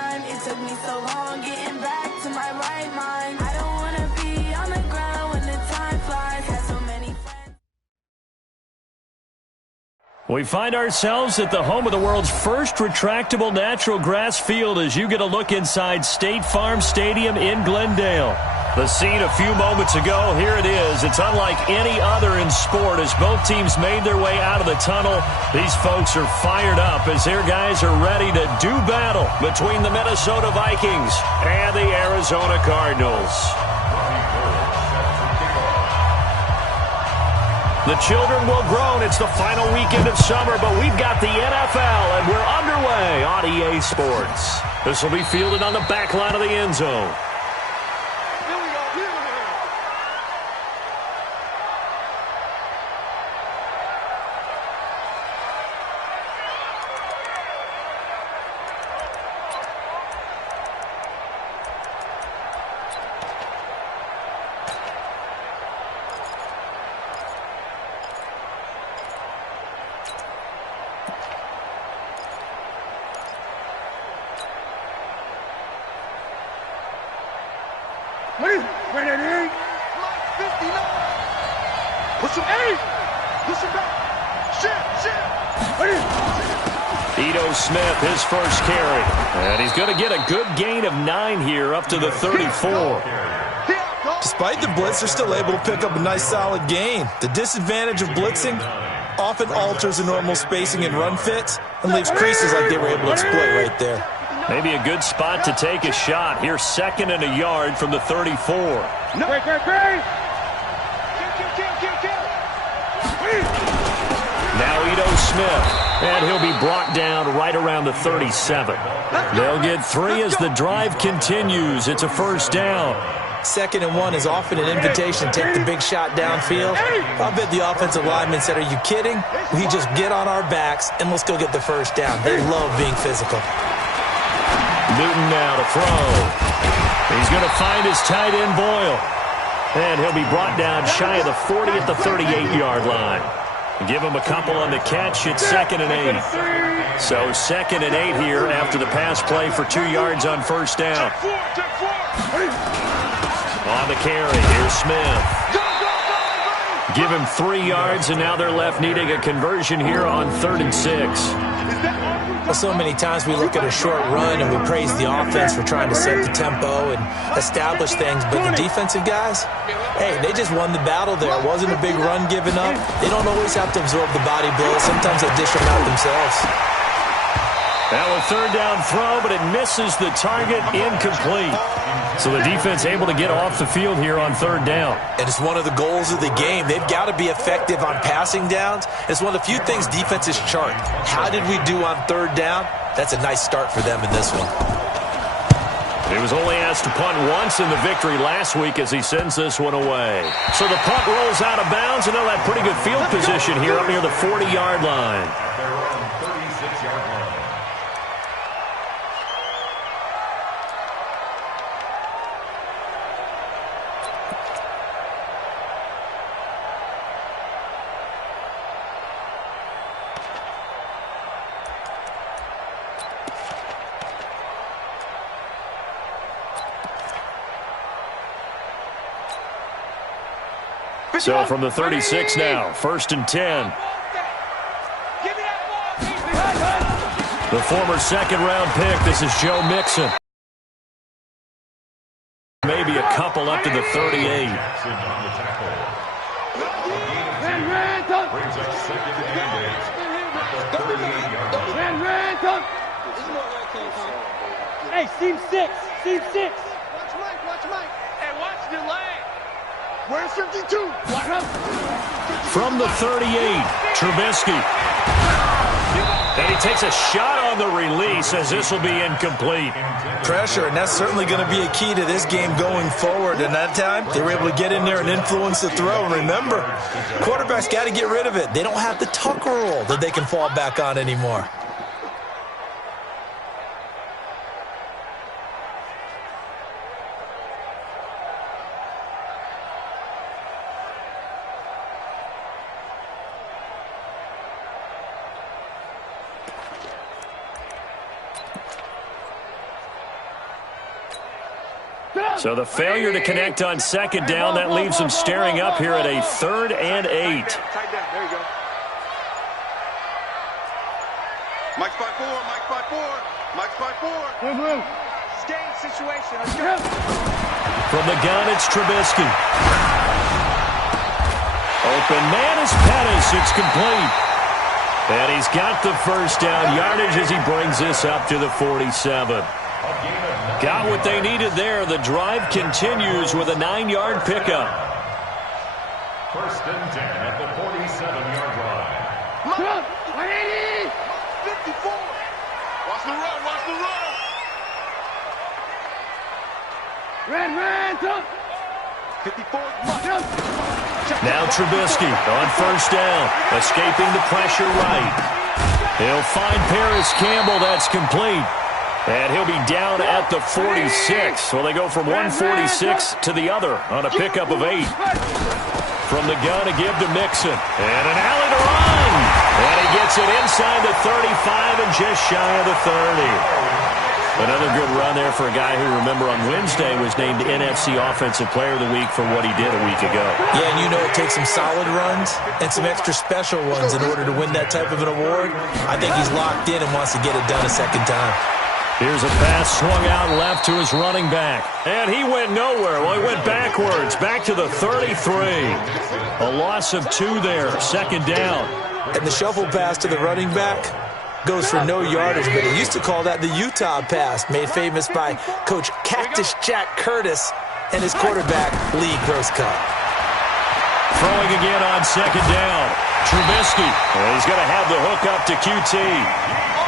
time. It took me so long getting back to my right mind. I don't wanna be on the ground when the time flies. Had so many friends. We find ourselves at the home of the world's first retractable natural grass field as you get a look inside State Farm Stadium in Glendale. The scene a few moments ago, here it is. It's unlike any other in sport as both teams made their way out of the tunnel. These folks are fired up as their guys are ready to do battle between the Minnesota Vikings and the Arizona Cardinals. The children will groan. It's the final weekend of summer, but we've got the NFL, and we're underway on EA Sports. This will be fielded on the back line of the end zone. Smith, his first carry. And he's going to get a good gain of 9 here up to the 34. Despite the blitz, they're still able to pick up a nice solid gain. The disadvantage of blitzing often alters the normal spacing and run fits and leaves creases like they were able to exploit right there. Maybe a good spot to take a shot. Here's 2nd and a yard from the 34. Now Ito Smith. And he'll be brought down right around the 37. They'll get 3 as the drive continues. It's a first down. 2nd and 1 is often an invitation to take the big shot downfield. I'll bet the offensive lineman said, "Are you kidding? We just get on our backs and let's go get the first down." They love being physical. Newton now to throw. He's going to find his tight end Boyle. And he'll be brought down shy of the 40 at the 38-yard line. Give him a couple on the catch. It's 2nd and 8. So 2nd and 8 here after the pass play for 2 yards on first down. On the carry, here's Smith. Give him 3 yards, and now they're left needing a conversion here on 3rd and 6. Well, so many times we look at a short run and we praise the offense for trying to set the tempo and establish things, but the defensive guys, hey, they just won the battle there. It wasn't a big run given up. They don't always have to absorb the body blows. Sometimes they dish them out themselves. Now a 3rd down throw, but it misses the target, incomplete. So the defense able to get off the field here on 3rd down. And it's one of the goals of the game. They've got to be effective on passing downs. It's one of the few things defenses chart. How did we do on 3rd down? That's a nice start for them in this one. He was only asked to punt once in the victory last week as he sends this one away. So the punt rolls out of bounds, and they'll have pretty good field position here up near the 40-yard line. So from the 36 now, 1st and 10. The former 2nd-round pick, this is Joe Mixon. Maybe a couple up to the 38. Hey, seam 6, seam 6. Watch Mike. Hey, watch the leg. Where's 52? From the 38, Trubisky. And he takes a shot on the release as this will be incomplete. Pressure, and that's certainly going to be a key to this game going forward. And that time, they were able to get in there and influence the throw. And remember, quarterbacks got to get rid of it. They don't have the Tucker rule that they can fall back on anymore. So the failure to connect on second down, that leaves them staring up here at a 3rd and 8. Tight down. There you go. Mike's by 4. Mike's by 4. Mike's by 4. Move. Game situation. Let's go. From the gun, it's Trubisky. Open man is Pettis. It's complete. And he's got the first down yardage as he brings this up to the 47. Got what they needed there. The drive continues with a 9-yard pickup. 1st and 10 at the 47-yard line. 180. 54. Watch the run. Watch the run. Red, up. 54. Now Trubisky on first down, escaping the pressure right. He'll find Paris Campbell. That's complete. And he'll be down at the 46. So they go from 146 to the other on a pickup of 8. From the gun, a give to Mixon. And an alley to run. And he gets it inside the 35 and just shy of the 30. Another good run there for a guy who, remember, on Wednesday was named NFC Offensive Player of the Week for what he did a week ago. Yeah, and you know it takes some solid runs and some extra special ones in order to win that type of an award. I think he's locked in and wants to get it done a second time. Here's a pass swung out left to his running back. And he went nowhere. Well, he went backwards, back to the 33. A loss of 2 there, second down. And the shuffle pass to the running back goes for no yardage, but they used to call that the Utah pass, made famous by Coach Cactus Jack Curtis and his quarterback, Lee Grosscup. Throwing again on second down. Trubisky. He's going to have the hook up to QT.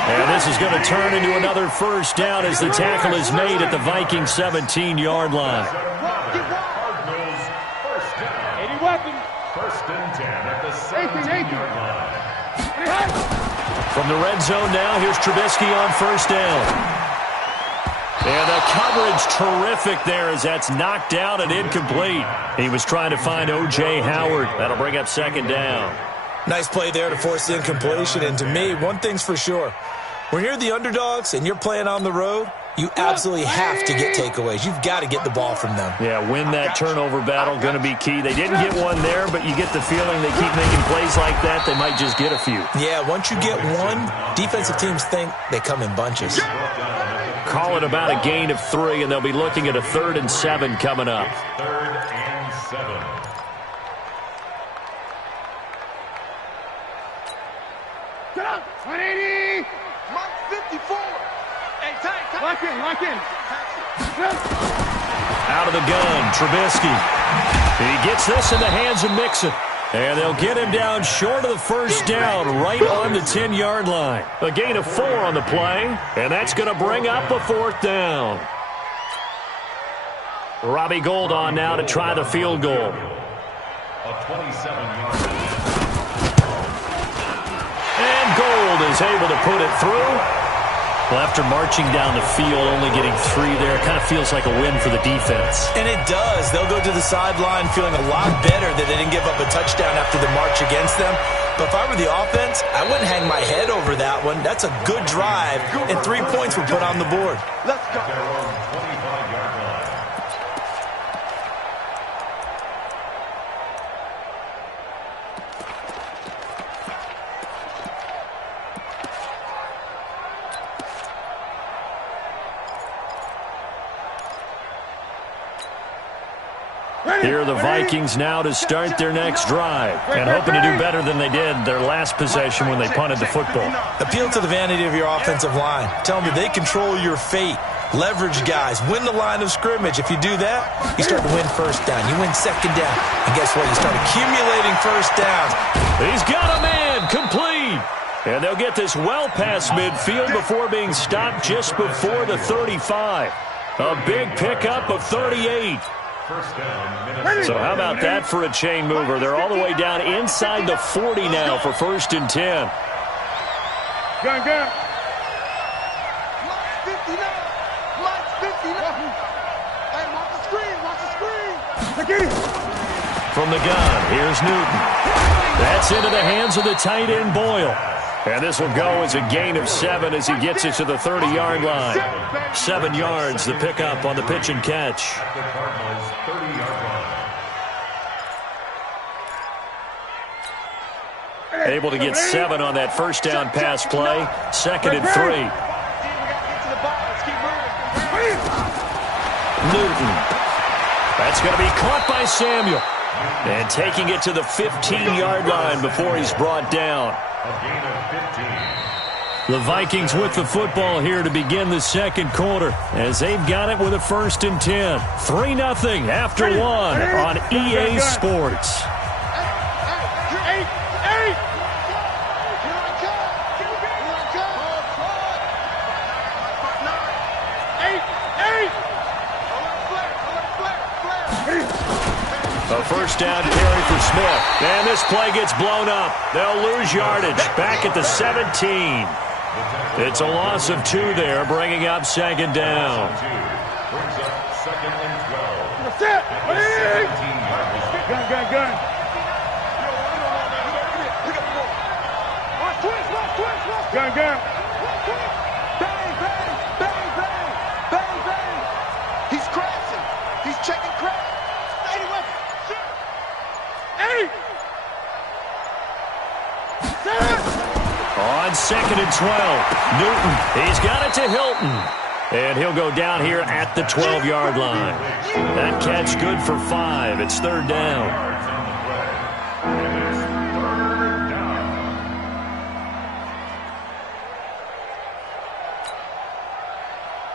And this is going to turn into another first down as the tackle is made at the Viking 17-yard line. Cardinals, 1st down. 80 weapons. 1st and 10 at the 17-yard line. From the red zone now, here's Trubisky on first down. And the coverage terrific there as that's knocked out and incomplete. He was trying to find O.J. Howard. That'll bring up second down. Nice play there to force the incompletion. And to me, one thing's for sure. When you're the underdogs and you're playing on the road, you absolutely have to get takeaways. You've got to get the ball from them. Yeah, win that turnover battle, going to be key. They didn't get one there, but you get the feeling they keep making plays like that, they might just get a few. Yeah, once you get one, defensive teams think they come in bunches. Call it about a gain of 3, and they'll be looking at a 3rd and 7 coming up. 3rd and 7. Get up. 180. Mike 54. Hey, tight. Lock in. Out of the gun, Trubisky. He gets this in the hands of Mixon. And they'll get him down short of the first down, right on the 10-yard line. A gain of 4 on the play, and that's going to bring up a 4th down. Robbie Gould on now to try the field goal. A 27-yard. And Gould is able to put it through. Well, after marching down the field, only getting 3 there, it kind of feels like a win for the defense. And it does. They'll go to the sideline feeling a lot better that they didn't give up a touchdown after the march against them. But if I were the offense, I wouldn't hang my head over that one. That's a good drive, and 3 points were put on the board. Let's go. Their own 25-yard line. Here are the Vikings now to start their next drive, and hoping to do better than they did their last possession when they punted the football. Appeal to the vanity of your offensive line. Tell them that they control your fate. Leverage guys. Win the line of scrimmage. If you do that, you start to win first down. You win second down. And guess what? You start accumulating first downs. He's got a man. Complete. And they'll get this well past midfield before being stopped just before the 35. A big pickup of 38. First down, Minnesota. So how about that for a chain mover? They're all the way down inside the 40 now for 1st and 10. Gun. Mike's 59. Mike's 59. Hey, watch the screen. From the gun, here's Newton. That's into the hands of the tight end, Boyle. And this will go as a gain of 7 as he gets it to the 30-yard line. 7 yards, the pickup on the pitch and catch. At the Cardinals' 30-yard line. Able to get 7 on that first down pass play. 2nd and 3. Newton. That's going to be caught by Samuel. And taking it to the 15-yard line before he's brought down. A gain of 15. The Vikings with the football here to begin the second quarter as they've got it with a 1st and 10. 3-0 after 1 on EA Sports. A first down carry for Smith. And this play gets blown up. They'll lose yardage back at the 17. It's a loss of 2 there, bringing up 2nd down. Brings up 2nd and 12. Gun. Gun. Bang, bang, bang, bang, bang, bang. He's crashing. He's checking crash. On 2nd and 12, Newton, he's got it to Hilton. And he'll go down here at the 12-yard line. That catch good for 5. It's 3rd down.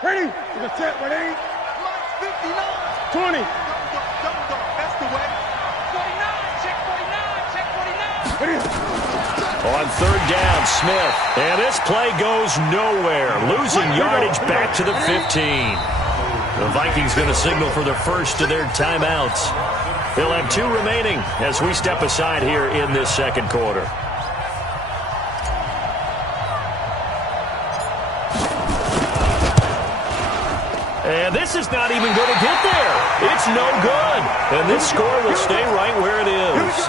Ready? We're set. Ready? 20. That's the way. 49. Check 49. Check 49. Ready? On 3rd down, Smith. And this play goes nowhere. Losing yardage back to the 15. The Vikings going to signal for the first of their timeouts. They'll have 2 remaining as we step aside here in this second quarter. And this is not even going to get there. It's no good. And this score will stay right where it is.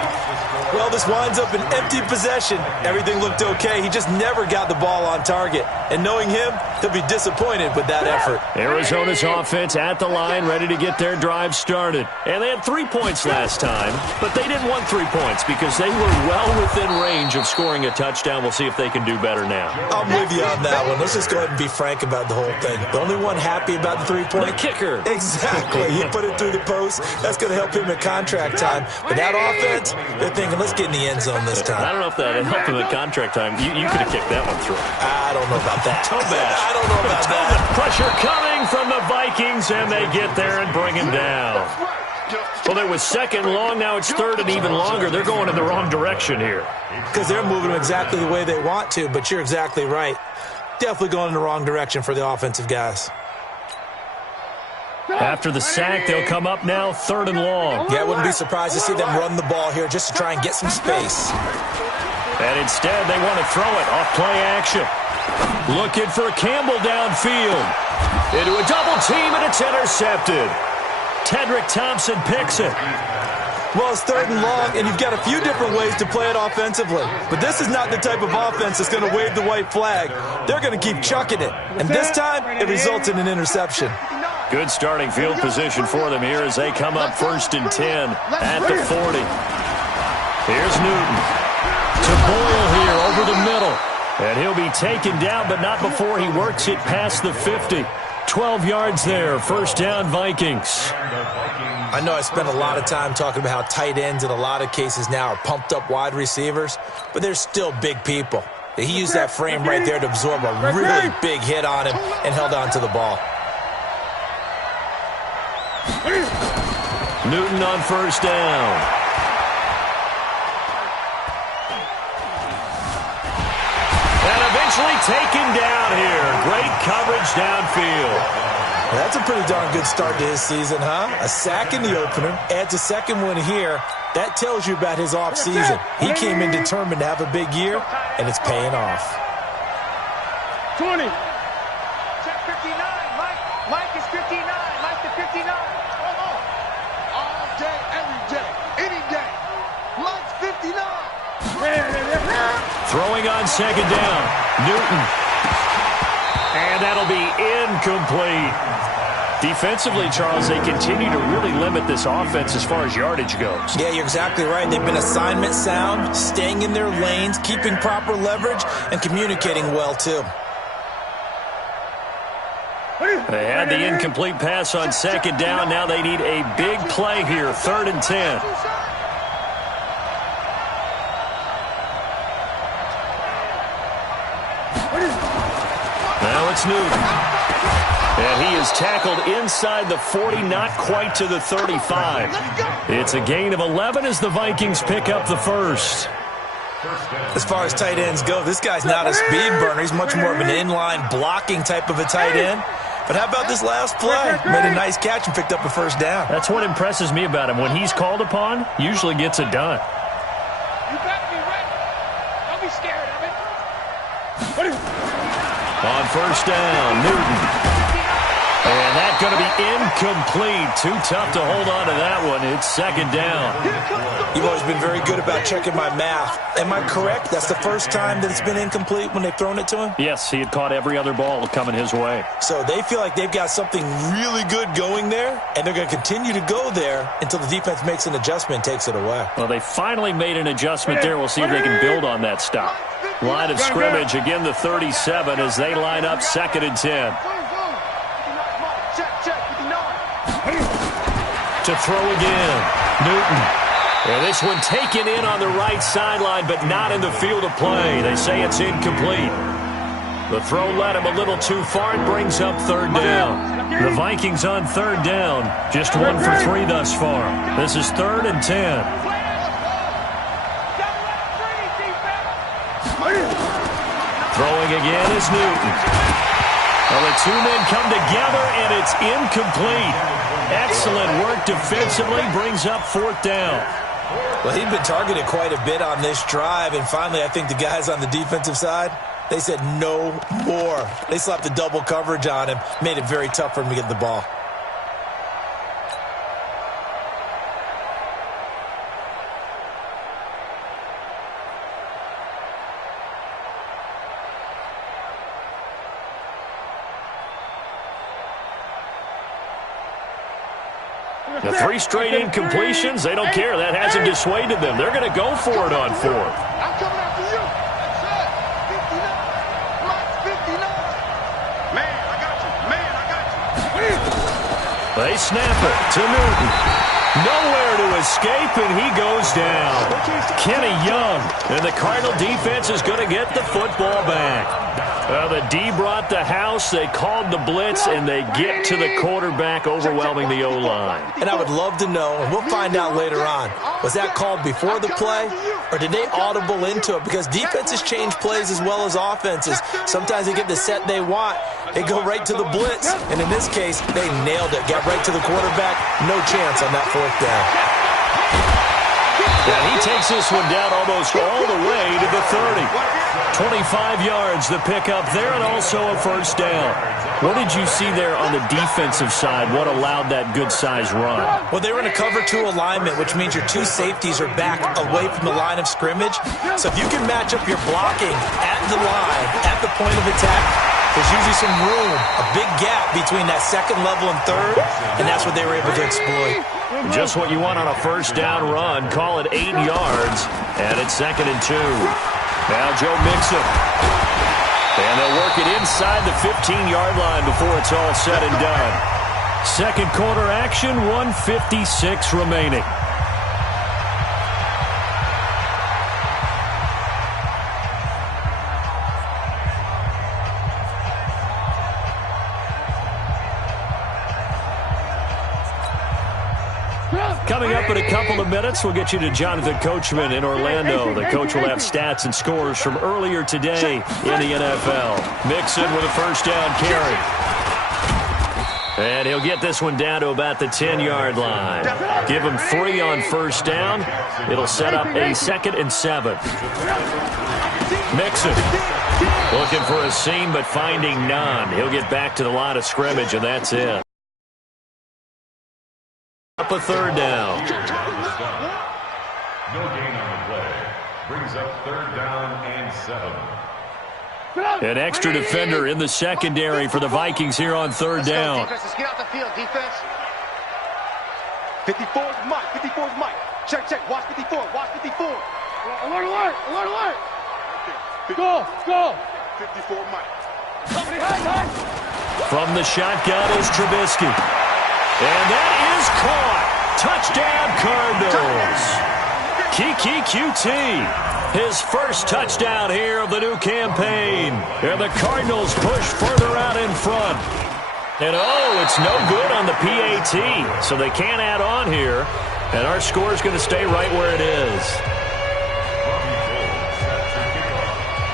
Well, this winds up an empty possession. Everything looked okay. He just never got the ball on target. And knowing him, he'll be disappointed with that effort. Arizona's offense at the line, ready to get their drive started. And they had 3 points last time, but they didn't want 3 points because they were well within range of scoring a touchdown. We'll see if they can do better now. I'm with you on that one. Let's just go ahead and be frank about the whole thing. The only one happy about the 3-point? The kicker. Exactly. He put it through the post. That's going to help him at contract time. But that offense, they're thinking, let's get in the end zone this time. I don't know if that helped him at contract time. You could have kicked that one through. I don't know about that. Toe bash. I don't know about that. Pressure coming from the Vikings, and they get there and bring him down. Well, it was 2nd long. Now it's 3rd and even longer. They're going in the wrong direction here. Because they're moving them exactly the way they want to, but you're exactly right. Definitely going in the wrong direction for the offensive guys. After the sack, they'll come up now 3rd and long. Yeah, I wouldn't be surprised to see them run the ball here just to try and get some space. And instead, they want to throw it off play action. Looking for Campbell downfield. Into a double team, and it's intercepted. Tedrick Thompson picks it. Well, it's 3rd and long, and you've got a few different ways to play it offensively. But this is not the type of offense that's going to wave the white flag. They're going to keep chucking it. And this time, it results in an interception. Good starting field position for them here as they come up 1st and 10 at the 40. Here's Newton to Boyle here over the middle. And he'll be taken down, but not before he works it past the 50. 12 yards there, 1st down Vikings. I know I spent a lot of time talking about how tight ends in a lot of cases now are pumped up wide receivers, but they're still big people. He used that frame right there to absorb a really big hit on him and held on to the ball. Newton on 1st down. And eventually taken down here. Great coverage downfield. That's a pretty darn good start to his season, huh? A sack in the opener, adds a 2nd one here. That tells you about his offseason. He came in determined to have a big year, and it's paying off. 20. Check 59. Mike is 59. Mike to 59. Come on. All day, every day, any day. Mike's 59. Throwing on second down. Newton. And that'll be incomplete. Defensively, Charles, they continue to really limit this offense as far as yardage goes. Yeah, you're exactly right. They've been assignment sound, staying in their lanes, keeping proper leverage, and communicating well, too. They had the incomplete pass on second down. Now they need a big play here, 3rd and 10. Now it's Newton. And he is tackled inside the 40, not quite to the 35. It's a gain of 11 as the Vikings pick up the first. As far as tight ends go, this guy's not a speed burner. He's much more of an inline blocking type of a tight end. But how about this last play? Made a nice catch and picked up a first down. That's what impresses me about him. When he's called upon, usually gets it done. You got me ready. Don't be scared of it. On first down, Newton. And that's going to be incomplete. Too tough to hold on to that one. It's second down. You've always been very good about checking my math. Am I correct? That's the first time that it's been incomplete when they've thrown it to him? Yes, he had caught every other ball coming his way. So they feel like they've got something really good going there, and they're going to continue to go there until the defense makes an adjustment and takes it away. Well, they finally made an adjustment there. We'll see if they can build on that stop. Line of scrimmage, again the 37 as they line up 2nd and 10. To throw again, Newton. And this one taken in on the right sideline, but not in the field of play. They say it's incomplete. The throw led him a little too far. It brings up 3rd down. The Vikings on 3rd down. Just 1 for 3 thus far. This is 3rd and 10. Throwing again is Newton. Well, the two men come together, and it's incomplete. Excellent work defensively, brings up 4th down. Well, he'd been targeted quite a bit on this drive, and finally I think the guys on the defensive side, they said no more. They slapped the double coverage on him, made it very tough for him to get the ball. The 3 straight incompletions, they don't care. That hasn't dissuaded them. They're going to go for it on 4th. I'm coming after you. That's it. 59. Max 59. Man, I got you. Man, I got you. They snap it to Newton. Nowhere to escape, and he goes down. Kenny Young, and the Cardinal defense is going to get the football back. The D brought the house, they called the blitz, and they get to the quarterback, overwhelming the O-line. And I would love to know, and we'll find out later on, was that called before the play, or did they audible into it? Because defenses change plays as well as offenses. Sometimes they get the set they want. They go right to the blitz, and in this case, they nailed it. Got right to the quarterback, no chance on that 4th down. And he takes this one down almost all the way to the 30. 25 yards the pickup there, and also a first down. What did you see there on the defensive side? What allowed that good-sized run? Well, they were in a cover 2 alignment, which means your 2 safeties are back away from the line of scrimmage. So if you can match up your blocking at the line, at the point of attack, there's usually some room, a big gap between that 2nd level and 3rd, and that's what they were able to exploit. Just what you want on a first down run. Call it 8 yards, and it's 2nd and 2. Now Joe Mixon. And they'll work it inside the 15-yard line before it's all said and done. 2nd quarter action, 1:56 remaining. Coming up in a couple of minutes, we'll get you to Jonathan Coachman in Orlando. The coach will have stats and scores from earlier today in the NFL. Mixon with a first down carry. And he'll get this one down to about the 10-yard line. Give him 3 on first down. It'll set up a 2nd and 7. Mixon looking for a seam but finding none. He'll get back to the line of scrimmage, and that's it. Up a 3rd down. No gain on the play. Brings up 3rd down and 7. An extra defender in the secondary for the Vikings here on 3rd down. Let's get out the field, defense. 54's Mike. 54's Mike. Check, check. Watch 54. Watch 54. Alert, alert, alert, alert. Go, go. 54 Mike. From the shotgun is Trubisky. And that is caught. Touchdown, Cardinals. Kiki QT. His first touchdown here of the new campaign. And the Cardinals push further out in front. And oh, it's no good on the PAT. So they can't add on here. And our score is going to stay right where it is.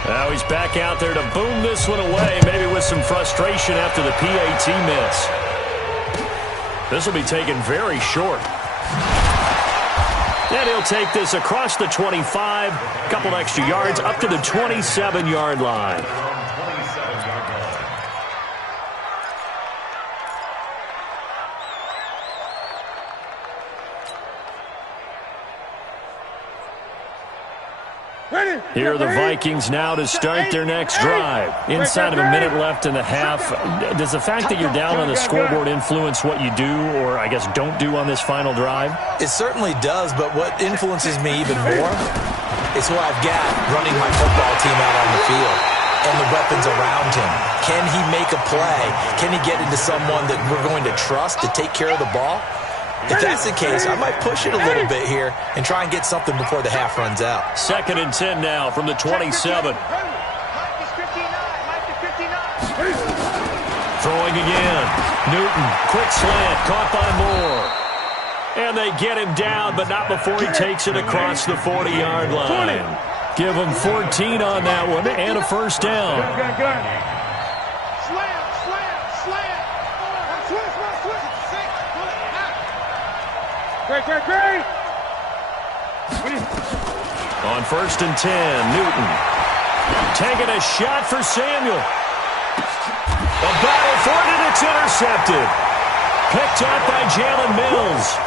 Now he's back out there to boom this one away, maybe with some frustration after the PAT miss. This will be taken very short. And he'll take this across the 25, a couple extra yards, up to the 27-yard line. Here are the Vikings now to start their next drive. Inside of a minute left in the half. Does the fact that you're down on the scoreboard influence what you do, or I guess don't do on this final drive? It certainly does, but what influences me even more is who I've got running my football team out on the field and the weapons around him. Can he make a play? Can he get into someone that we're going to trust to take care of the ball? If that's the case, I might push it a little bit here and try and get something before the half runs out. 2nd and 10 now from the 27. Throwing again. Newton, quick slant, caught by Moore. And they get him down, but not before he takes it across the 40-yard line. Give him 14 on that one and a first down. Great. On 1st and 10, Newton. Taking a shot for Samuel. A battle for it, and it's intercepted. Picked up by Jalen Mills.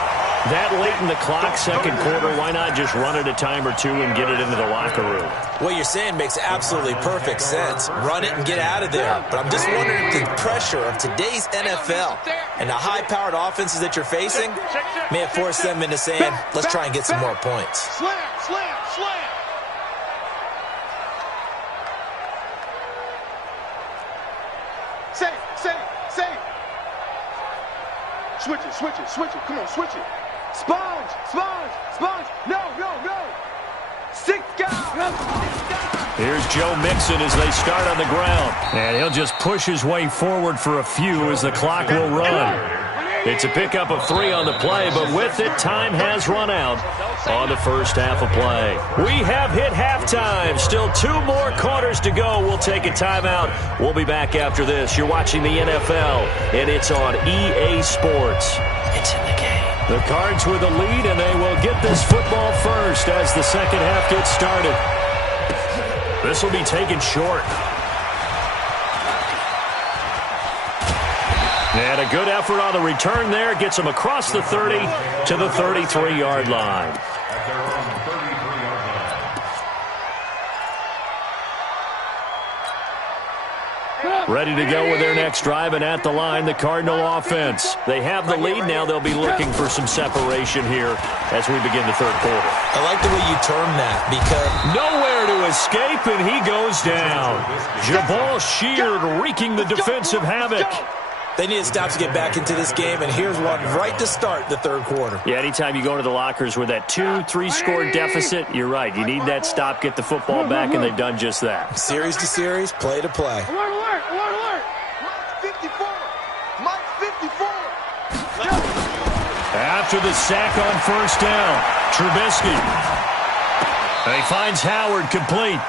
That late in the clock, 2nd quarter, why not just run it a time or two and get it into the locker room? What you're saying makes absolutely perfect sense. Run it and get out of there. But I'm just wondering if the pressure of today's NFL and the high-powered offenses that you're facing may have forced them into saying, let's try and get some more points. Slam. Say. Switch it. Come on, switch it. Sponge. No. Stick down. Here's Joe Mixon as they start on the ground. And he'll just push his way forward for a few as the clock will run. It's a pickup of 3 on the play, but with it, time has run out on the first half of play. We have hit halftime. Still 2 more quarters to go. We'll take a timeout. We'll be back after this. You're watching the NFL, and it's on EA Sports. It's in the game. The Cards with the lead, and they will get this football first as the second half gets started. This will be taken short. And a good effort on the return there. Gets him across the 30 to the 33-yard line. Ready to go with their next drive, and at the line, the Cardinal offense. They have the lead. Now they'll be looking for some separation here as we begin the 3rd quarter. I like the way you term that because nowhere to escape, and he goes down. Jabal Sheard wreaking the defensive havoc. they need to stop to get back into this game, and here's one right to start the 3rd quarter. Yeah, anytime you go to the lockers with that 2-3 score deficit, you're right. You need that stop, get the football back, and they've done just that. Series to series, play to play. Alert, alert, alert, alert. Mike 54. Mike 54. After the sack on first down, Trubisky. He finds Howard complete.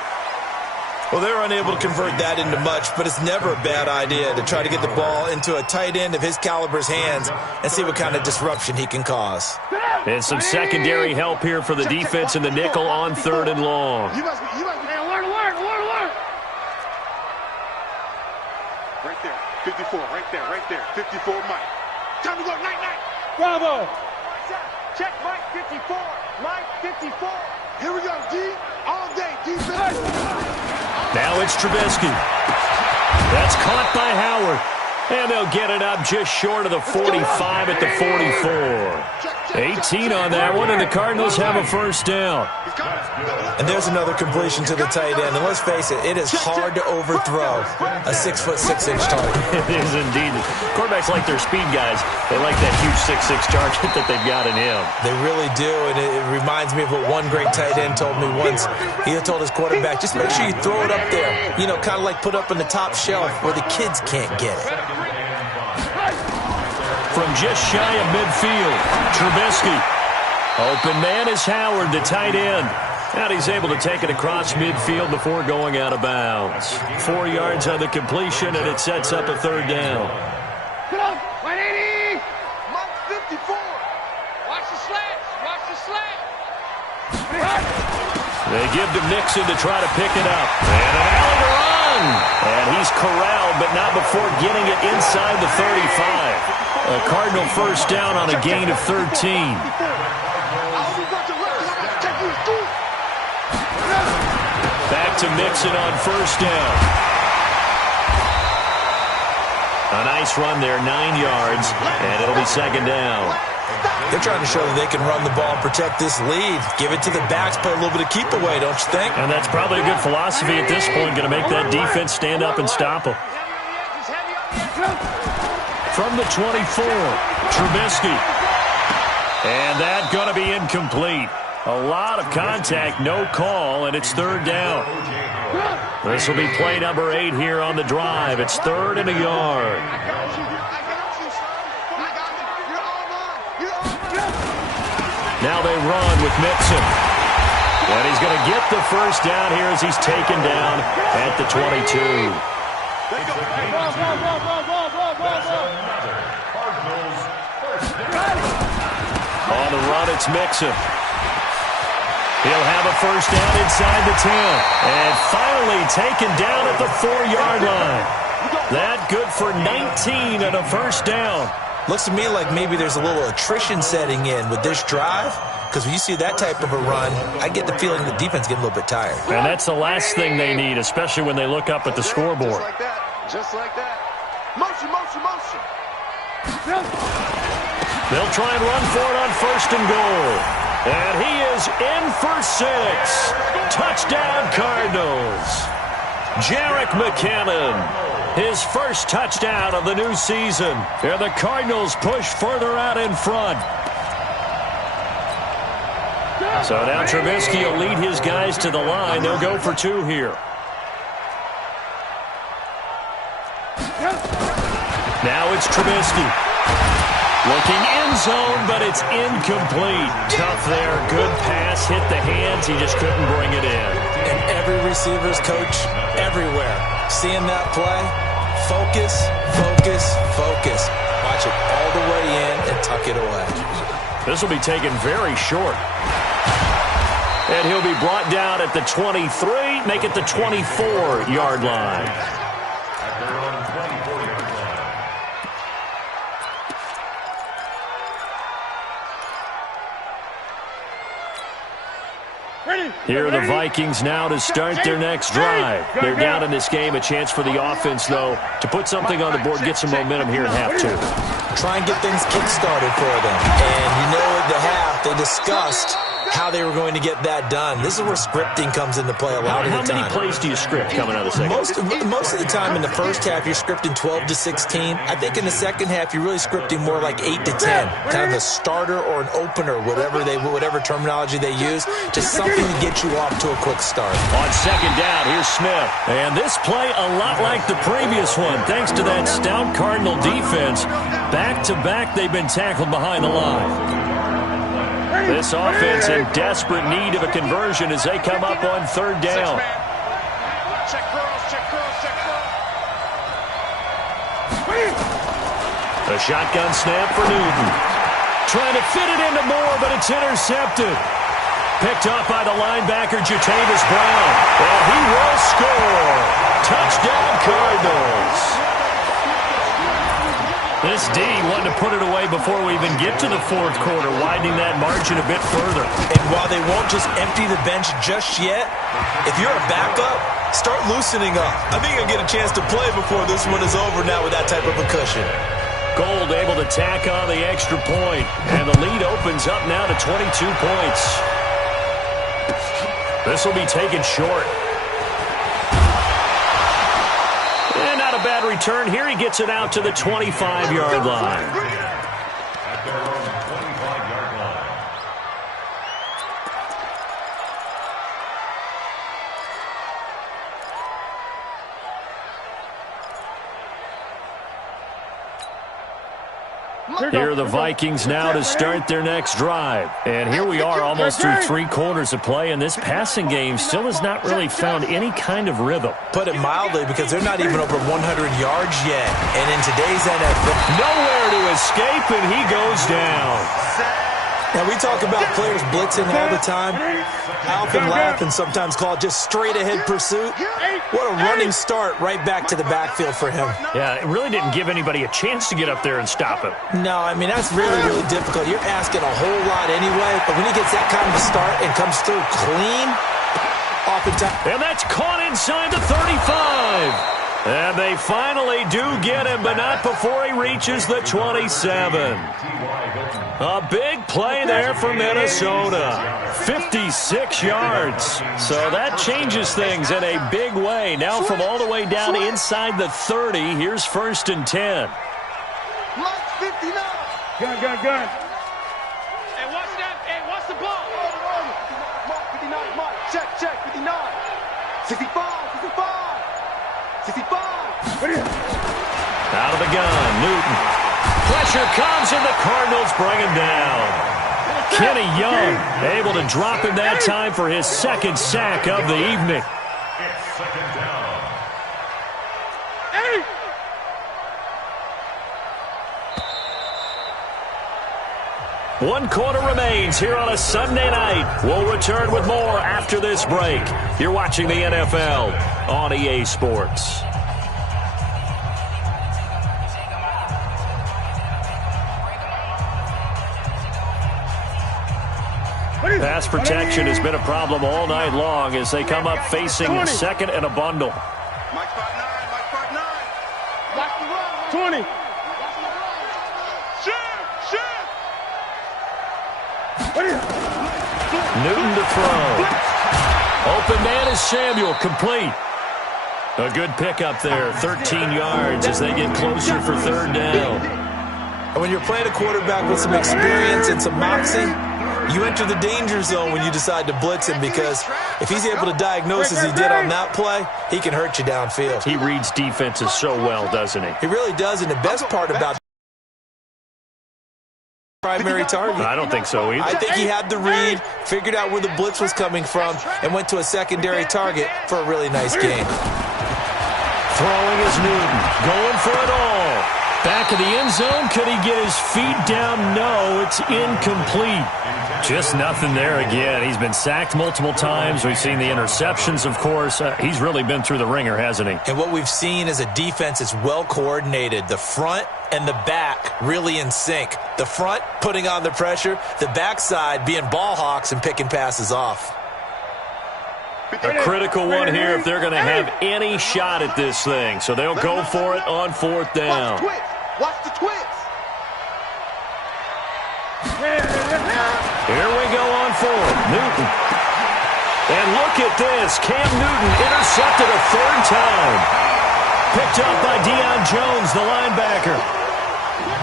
Well, they're unable to convert that into much, but it's never a bad idea to try to get the ball into a tight end of his caliber's hands and see what kind of disruption he can cause. And some secondary help here for the defense in the nickel on 3rd and long. Hey, alert, alert, alert, alert. Right there, 54, right there, 54, Mike. Time to go, night. Bravo. Check Mike 54, Mike 54. Here we go, D. All day, defense. Now it's Trubisky. That's caught by Howard. And they'll get it up just short of the 45 at the 44. 18 on that one, and the Cardinals have a first down. And there's another completion to the tight end. And let's face it, it is hard to overthrow a 6'6" target. It is indeed. Quarterbacks like their speed guys. They like that huge 6'6" target that they've got in him. They really do, and it reminds me of what one great tight end told me once. He had told his quarterback, just make sure you throw it up there. You know, kind of like put up on the top shelf where the kids can't get it. From just shy of midfield, Trubisky. Open man is Howard, the tight end. And he's able to take it across midfield before going out of bounds. 4 yards on the completion, and it sets up a third down. 180. Mike 54. Watch the slants. Watch the slants. They give to Mixon to try to pick it up. And an alley to run. And he's corralled, but not before getting it inside the 35. A Cardinal first down on a gain of 13. Back to Mixon on first down. A nice run there, 9 yards, and it'll be second down. They're trying to show that they can run the ball and protect this lead. Give it to the backs, play a little bit of keep away, don't you think? And that's probably a good philosophy at this point, going to make that defense stand up and stop them. From the 24, Trubisky. And that's going to be incomplete. A lot of contact, no call, and it's third down. This will be play number 8 here on the drive. It's 3rd and a yard. Now they run with Mixon. And he's going to get the first down here as he's taken down at the 22. On the run, it's Mixon. He'll have a first down inside the 10. And finally taken down at the 4-yard line. That good for 19 and a first down. Looks to me like maybe there's a little attrition setting in with this drive. Because when you see that type of a run, I get the feeling the defense getting a little bit tired. And that's the last thing they need, especially when they look up at the scoreboard. Just like that. Just like that. Motion, motion, motion. They'll try and run for it on first and goal. And he is in for 6. Touchdown, Cardinals. Jerick McKinnon, his first touchdown of the new season. And the Cardinals push further out in front. So now Trubisky will lead his guys to the line. They'll go for 2 here. Now it's Trubisky. Looking end zone, but it's incomplete. Tough there. Good pass. Hit the hands. He just couldn't bring it in. And every receiver's coach everywhere. Seeing that play, focus, focus, focus. Watch it all the way in and tuck it away. This will be taken very short. And he'll be brought down at the 23, make it the 24-yard line. Here are the Vikings now to start their next drive. They're down in this game. A chance for the offense, though, to put something on the board, get some momentum here in half 2. Try and get things kick-started for them. And you know at the half, they discussed how they were going to get that done. This is where scripting comes into play a lot of the time. How many plays do you script coming out of the second? Most of the time in the first half, you're scripting 12 to 16. I think in the second half, you're really scripting more like 8 to 10. Kind of a starter or an opener, whatever terminology they use, just something to get you off to a quick start. On second down, here's Smith. And this play a lot like the previous one, thanks to that stout Cardinal defense. Back-to-back, they've been tackled behind the line. This offense in desperate need of a conversion as they come up on third down. Check girls, check girls, check girls. A shotgun snap for Newton. Trying to fit it into Moore, but it's intercepted. Picked up by the linebacker, Jatavis Brown. And he will score. Touchdown, Cardinals. This D wanted to put it away before we even get to the fourth quarter, widening that margin a bit further. And while they won't just empty the bench just yet, if you're a backup, start loosening up. I think you'll get a chance to play before this one is over now with that type of a cushion. Gold able to tack on the extra point, and the lead opens up now to 22 points. This will be taken short. And not a bad return here. He gets it out to the 25-yard line. At their own 25-yard line. Here are the Vikings now to start their next drive. And here we are almost through 3 quarters of play, and this passing game still has not really found any kind of rhythm. Put it mildly, because they're not even over 100 yards yet. And in today's NFL, nowhere to escape, and he goes down. now we talk about players blitzing all the time. I often laugh and sometimes call it just straight-ahead pursuit. What a running start right back to the backfield for him. Yeah, it really didn't give anybody a chance to get up there and stop him. No, I mean, that's really, really difficult. You're asking a whole lot anyway, but when he gets that kind of a start and comes through clean, oftentimes... And that's caught inside the 35. And they finally do get him, but not before he reaches the 27. A big play there for Minnesota. 56 yards. So that changes things in a big way. Now from all the way down inside the 30, here's 1st and 10. Gun. Hey, watch that. Hey, watch the ball. Mark 59, Mark. Check, 59. 65. Out of the gun, Newton. Pressure comes, and the Cardinals bring him down. Kenny Young able to drop him that time for his 2nd sack of the evening. It's 2nd down. Hey! One quarter remains here on a Sunday night. We'll return with more after this break. You're watching the NFL on EA Sports. Pass protection has been a problem all night long as they come up facing 2nd and a bundle. Mike 5'9", 20. Newton to throw. Open man is Samuel, complete. A good pickup there, 13 yards as they get closer for 3rd down. When you're playing a quarterback with some experience and some moxie, you enter the danger zone when you decide to blitz him, because if he's able to diagnose as he did on that play, he can hurt you downfield. He reads defenses so well, doesn't he? He really does, and the best part about primary target. I don't think so either. I think he had the read, figured out where the blitz was coming from, and went to a secondary target for a really nice game. Throwing is Newton, going for it all. Back of the end zone, could he get his feet down? No, it's incomplete. Just nothing there again. He's been sacked multiple times. We've seen the interceptions, of course. He's really been through the ringer, hasn't he? And what we've seen is a defense that's well coordinated. The front and the back really in sync. The front putting on the pressure, the backside being ball hawks and picking passes off. A critical one here if they're going to have any shot at this thing. So they'll go for it on 4th down. Watch the twist. Here we go on 4th. Newton. And look at this. Cam Newton intercepted a 3rd time. Picked up by Deion Jones, the linebacker.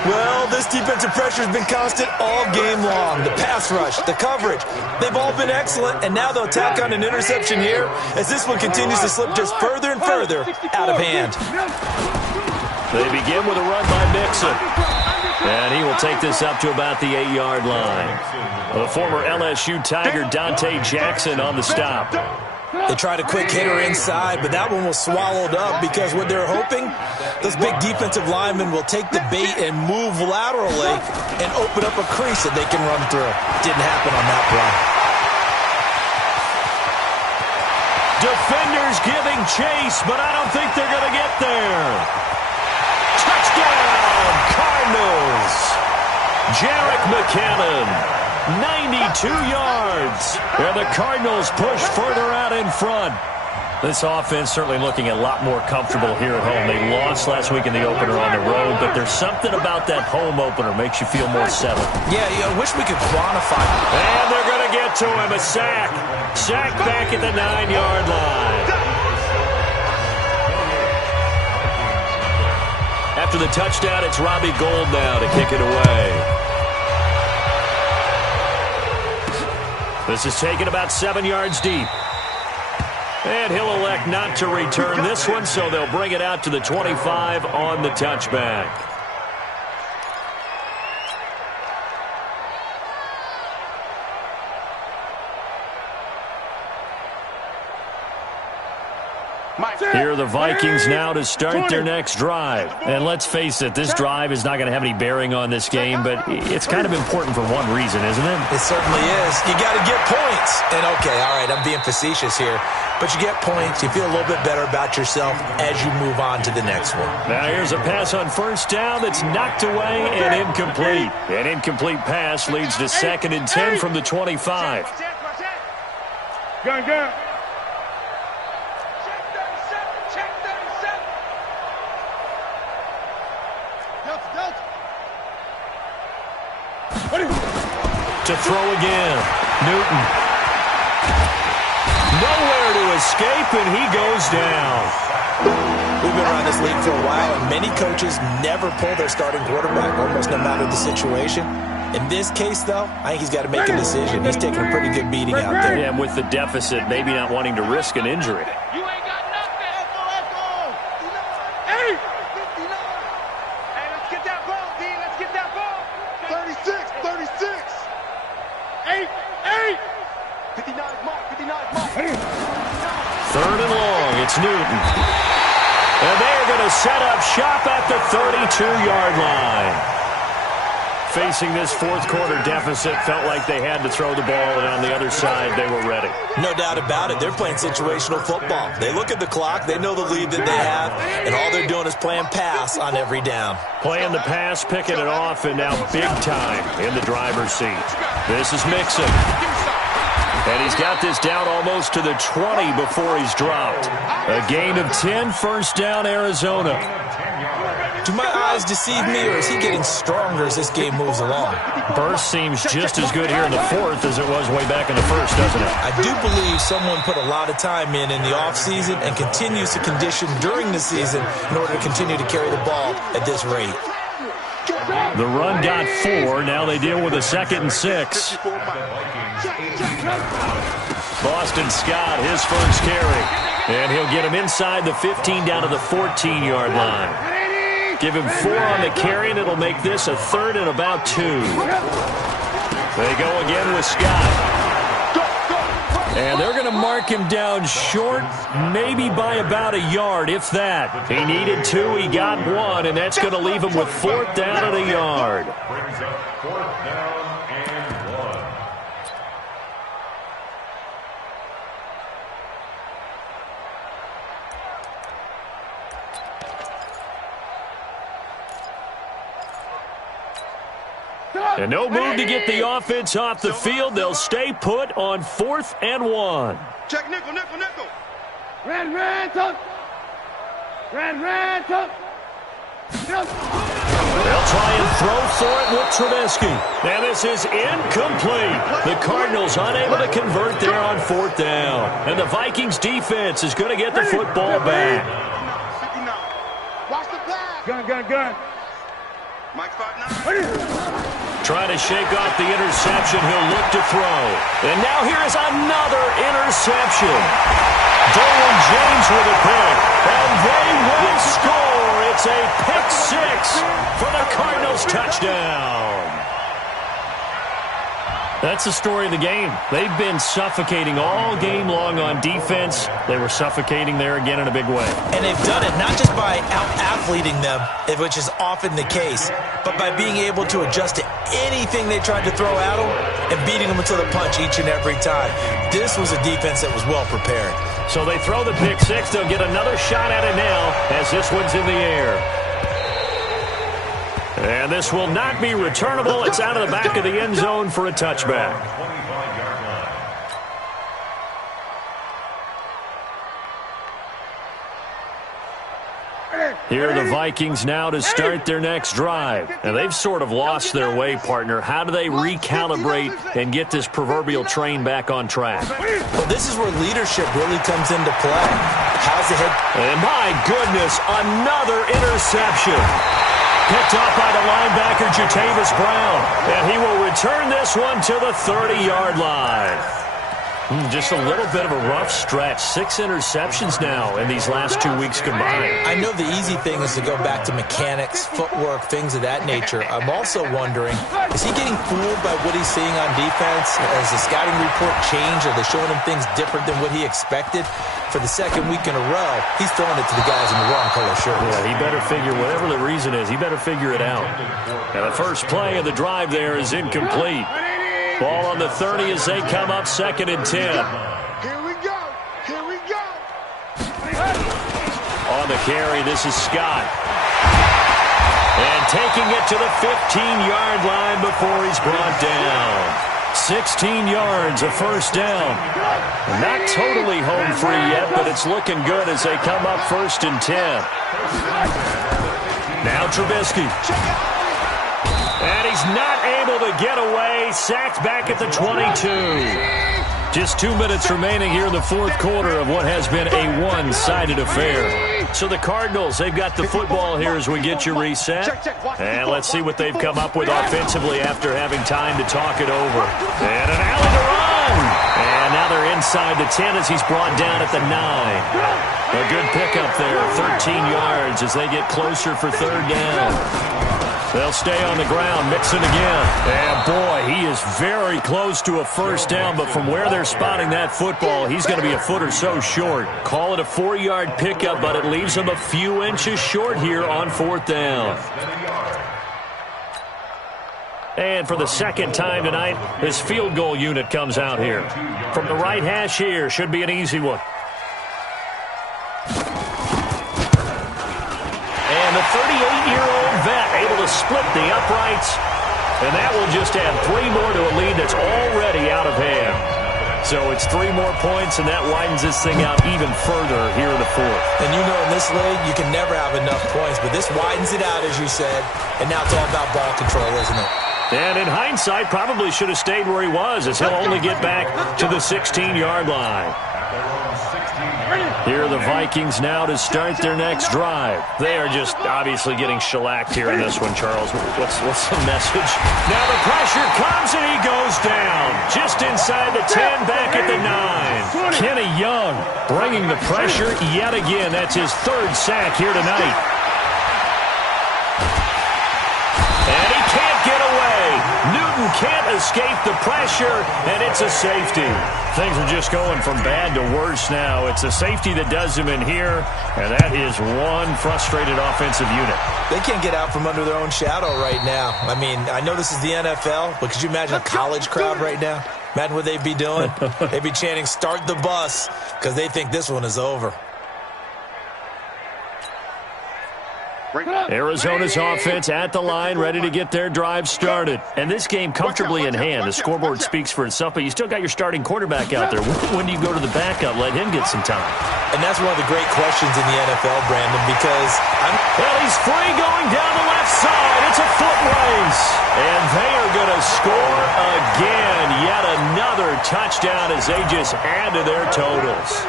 Well, this defensive pressure has been constant all game long. The pass rush, the coverage, they've all been excellent, and now they'll tack on an interception here as this one continues to slip just further and further out of hand. They begin with a run by Mixon, and he will take this up to about the 8-yard line. The former LSU Tiger Dante Jackson on the stop. They tried a quick hitter inside, but that one was swallowed up because what they're hoping, those big defensive linemen will take the bait and move laterally and open up a crease that they can run through. Didn't happen on that play. Defenders giving chase, but I don't think they're going to get there. Touchdown, Cardinals. Jerick McKinnon, 92 yards. And the Cardinals push further out in front. This offense certainly looking a lot more comfortable here at home. They lost last week in the opener on the road, but there's something about that home opener makes you feel more settled. Yeah, I wish we could quantify it. And they're going to get to him. A sack. Sack back at the 9-yard line. After the touchdown, it's Robbie Gould now to kick it away. This is taken about 7 yards deep. And he'll elect not to return this one, so they'll bring it out to the 25 on the touchback. Here are the Vikings now to start their next drive. And let's face it, this drive is not going to have any bearing on this game, but it's kind of important for one reason, isn't it? It certainly is. You got to get points. And okay, all right, I'm being facetious here. But you get points, you feel a little bit better about yourself as you move on to the next one. Now here's a pass on first down that's knocked away and incomplete. An incomplete pass leads to 2nd and 10 from the 25. Gun. To throw again. Newton. Nowhere to escape, and he goes down. We've been around this league for a while, and many coaches never pull their starting quarterback, almost no matter the situation. In this case, though, I think he's got to make a decision. He's taking a pretty good beating out there. Yeah, and with the deficit, maybe not wanting to risk an injury. You ain't got nothing. Hey! Hey, let's get that ball, D. Let's get that ball. 36. 8. 59 mark. 3rd and long, it's Newton. And they're going to set up shop at the 32-yard line. Facing this fourth quarter deficit, felt like they had to throw the ball, and on the other side, they were ready. No doubt about it. They're playing situational football. They look at the clock, they know the lead that they have, and all they're doing is playing pass on every down. Playing the pass, picking it off, and now big time in the driver's seat. This is Mixon. And he's got this down almost to the 20 before he's dropped. A gain of 10, first down, Arizona. Do my eyes deceive me, or is he getting stronger as this game moves along? Burst seems just as good here in the fourth as it was way back in the first, doesn't it? I do believe someone put a lot of time in the offseason and continues to condition during the season in order to continue to carry the ball at this rate. The run got 4. Now they deal with a 2nd and 6. Boston Scott, his first carry. And he'll get him inside the 15 down to the 14-yard line. Give him 4 on the carry, and it'll make this a 3rd and about 2. They go again with Scott. And they're going to mark him down short, maybe by about a yard, if that. He needed 2, he got 1, and that's going to leave him with 4th down and a yard. Brings up 4th down and 1. And no move to get the offense off the field. They'll stay put on 4th and 1. Check nickel. Red, tuck. They'll try and throw for it with Trubisky. And this is incomplete. The Cardinals unable to convert there on 4th down. And the Vikings defense is going to get the football back. 59. Watch the pass. Gun. Mike 5'9". Trying to shake off the interception. He'll look to throw. And now here is another interception. Derwin James with a pick. And they will score. It's a pick 6 for the Cardinals touchdown. That's the story of the game. They've been suffocating all game long on defense. They were suffocating there again in a big way. And they've done it not just by out-athleting them, which is often the case, but by being able to adjust to anything they tried to throw at them and beating them until the punch each and every time. This was a defense that was well prepared. So they throw the pick 6. They'll get another shot at it now as this one's in the air. And this will not be returnable. It's out of the back of the end zone for a touchback. Here are the Vikings now to start their next drive. And they've sort of lost their way, partner. How do they recalibrate and get this proverbial train back on track? Well, this is where leadership really comes into play. How's the head? And my goodness, another interception. Picked off by the linebacker, Jatavis Brown. And he will return this one to the 30-yard line. Just a little bit of a rough stretch. 6 interceptions now in these last 2 weeks combined. I know the easy thing is to go back to mechanics, footwork, things of that nature. I'm also wondering, is he getting fooled by what he's seeing on defense? Has the scouting report changed? Are they showing him things different than what he expected? For the second week in a row, he's throwing it to the guys in the wrong color shirts. Yeah, he better figure, whatever the reason is, he better figure it out. And the first play of the drive there is incomplete. Ball on the 30 as they come up 2nd and 10. Here we go. Here we go. On the carry, this is Scott. And taking it to the 15-yard line before he's brought down. 16 yards, a first down. Not totally home free yet, but it's looking good as they come up 1st and 10. Now Trubisky. And he's not able to get away. Sacked back at the 22. Just 2 minutes remaining here in the fourth quarter of what has been a one-sided affair. So the Cardinals, they've got the football here as we get you reset. And let's see what they've come up with offensively after having time to talk it over. And an alley to run. And now they're inside the 10 as he's brought down at the 9. A good pickup there, 13 yards as they get closer for 3rd down. They'll stay on the ground, Mixon again. And boy, he is very close to a first down, but from where they're spotting that football, he's going to be a foot or so short. Call it a 4-yard pickup, but it leaves him a few inches short here on 4th down. And for the second time tonight, this field goal unit comes out here. From the right hash here, should be an easy one. And the 38-year-old vet able to split the uprights. And that will just add 3 more to a lead that's already out of hand. So it's 3 more points, and that widens this thing out even further here in the 4th. And you know in this league, you can never have enough points, but this widens it out, as you said. And now it's all about ball control, isn't it? And in hindsight, probably should have stayed where he was, as he'll only get back to the 16-yard line. Here are the Vikings now to start their next drive. They are just obviously getting shellacked here in this one, Charles. What's the message? Now the pressure comes and he goes down. Just inside the 10, back at the 9. Kenny Young bringing the pressure yet again. That's his 3rd sack here tonight. And he can't get away. Newton can't escape the pressure, and it's a safety. Things are just going from bad to worse now. It's a safety that does him in here, and that is one frustrated offensive unit. They can't get out from under their own shadow right now. I mean, I know this is the NFL, but could you imagine a college crowd right now? Imagine what they'd be doing. They'd be chanting, "Start the bus," because they think this one is over. Arizona's offense at the line, ready to get their drive started. And this game comfortably in hand. The scoreboard speaks for itself, but you still got your starting quarterback out there. When do you go to the backup, let him get some time? And that's one of the great questions in the NFL, Brandon, because well, he's free going down the left side. It's a foot race. And they are going to score again. Yet another touchdown as they just add to their totals.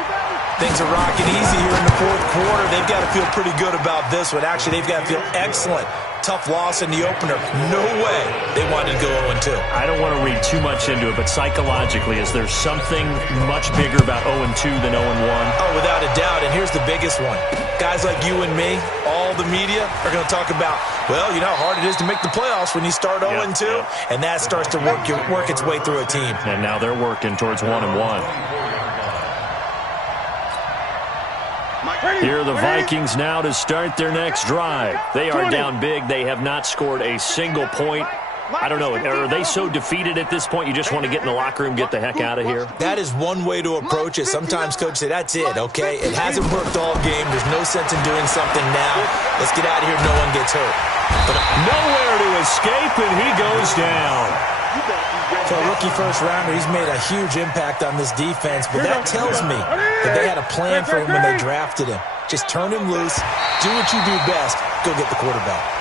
Things are rocking easy here in the fourth quarter. They've got to feel pretty good about this one. Actually, they've got to feel excellent. Tough loss in the opener. No way they wanted to go 0-2. I don't want to read too much into it, but psychologically, is there something much bigger about 0-2 than 0-1? Oh, without a doubt. And here's the biggest one. Guys like you and me, all the media, are going to talk about, well, you know how hard it is to make the playoffs when you start 0-2. And that starts to work its way through a team. And now they're working towards 1-1. Here are the Vikings now to start their next drive. They are down big. They have not scored a single point I don't know, are they so defeated at this point you just want to get in the locker room, get the heck out of here? That is one way to approach it. Sometimes coaches say, that's it, okay? It hasn't worked all game. There's no sense in doing something now. Let's get out of here. No one gets hurt. But nowhere to escape, and he goes down. For a rookie first-rounder, he's made a huge impact on this defense, but that tells me that they had a plan for him when they drafted him. Just turn him loose, do what you do best, go get the quarterback.